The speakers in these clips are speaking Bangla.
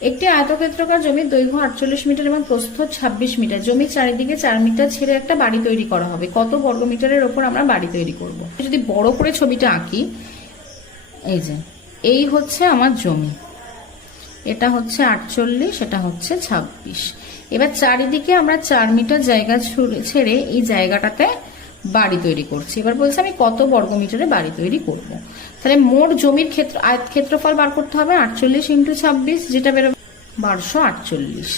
একটি আয়তক্ষেত্রকার জমির দৈর্ঘ্য আটচল্লিশ মিটার এবং প্রস্থ ছাব্বিশ মিটার। জমির চারিদিকে চার মিটার ছেড়ে একটা বাড়ি তৈরি করা হবে। কত বর্গ মিটারের ওপর আমরা বাড়ি তৈরি করব? যদি বড় করে ছবিটা আঁকি, এই যে, এই হচ্ছে আমার জমি। এটা হচ্ছে আটচল্লিশ, এটা হচ্ছে ছাব্বিশ। এবার চারিদিকে আমরা চার মিটার জায়গা ছেড়ে এই জায়গাটাতে বাড়ি তৈরি করছি। এবার বলছে, আমি কত বর্গ মিটারে বাড়ি তৈরি করব। তাহলে মোট জমির ক্ষেত্র ক্ষেত্রফল বার করতে হবে আটচল্লিশ ইন্টু ছাব্বিশ, যেটা বেরোবে বারোশো আটচল্লিশ।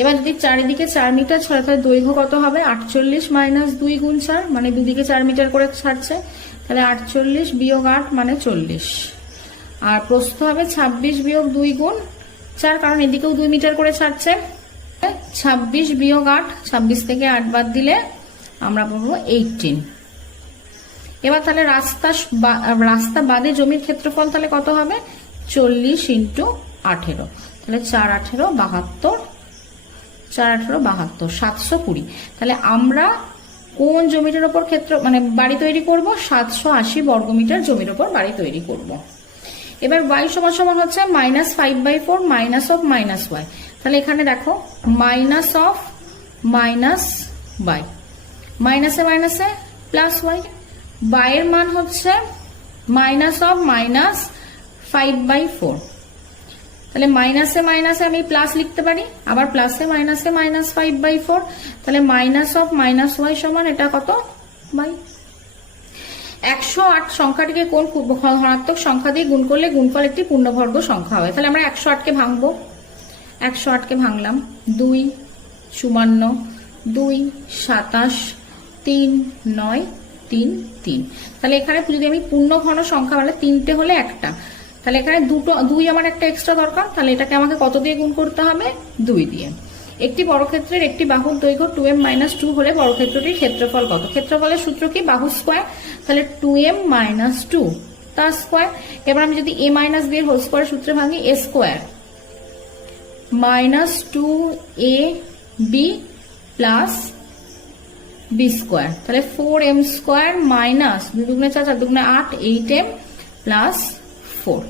এবার যদি চারিদিকে চার মিটার ছাড়া তাহলে দৈর্ঘ্য কত হবে? আটচল্লিশ মাইনাস দুই গুণ চার মানে দুদিকে চার মিটার করে ছাড়ছে। তাহলে আটচল্লিশ বিয়োগ আট মানে চল্লিশ। আর প্রস্থ হবে ছাব্বিশ বিয়োগ দুই গুণ চার, কারণ এদিকেও দুই মিটার করে ছাড়ছে। ছাব্বিশ বিয়োগ আট, ছাব্বিশ থেকে আট বাদ দিলে আমরা পাবো এইটিন এবার তাহলে রাস্তা রাস্তা বাদে জমির ক্ষেত্রফল তাহলে কত হবে? চল্লিশ ইন্টু আঠেরো। তাহলে চার আঠেরো বাহাত্তর, চার আঠেরো বাহাত্তর, সাতশো কুড়ি। তাহলে আমরা কোন জমিটার ওপর ক্ষেত্র মানে বাড়ি তৈরি করব? সাতশো আশি বর্গমিটার জমির ওপর বাড়ি তৈরি করব। এবার ওয়াই সমান সমান হচ্ছে minus five by four minus of minus y তাহলে এখানে দেখো মাইনাস অফ মাইনাস বাই মাইনাসে মাইনাসে প্লাস ওয়াই বাইয়ের মান হচ্ছে minus of minus five by four তাহলে মাইনাসে মাইনাসে আমি প্লাস লিখতে পারি, আবার প্লাসে মাইনাসে মাইনাস ফাইভ বাই ফোর তাহলে মাইনাস অফ মাইনাস ওয়াই সমান এটা কত? বাই একশো আট সংখ্যাটিকে কোন ধনাত্মক সংখ্যা দিয়ে গুণ করলে গুণফল একটি পূর্ণবর্গ সংখ্যা হবে? তাহলে আমরা একশো আটকে ভাঙবো। একশো আটকে ভাঙলাম। দুই, চুয়ান্ন, দুই, সাতাশ তিন নয় তিন তিন। তাহলে এখানে যদি আমি পূর্ণ ঘন সংখ্যা বলে তিনটে হলে একটা। তাহলে এখানে দুটো, দুই আমার একটা এক্সট্রা দরকার, তাহলে এটাকে আমাকে কত দিয়ে গুণ করতে হবে? দুই দিয়ে। একটি বর্গক্ষেত্রের একটি বাহুর দৈর্ঘ্য টু এম মাইনাস টু হলে বর্গক্ষেত্রটির ক্ষেত্রফল কত? ক্ষেত্রফলের সূত্র কি? বাহু স্কোয়ার তাহলে টু এম মাইনাস টু তার স্কোয়ার এবার আমি যদি এ মাইনাস এর হোল স্কোয়ার সূত্রে ভাঙি A square minus two A B plus B square তাহলে ফোর এম স্কোয়ার মাইনাস দুগুণে চার চার দুগুণে আট এইট এম প্লাস ফোর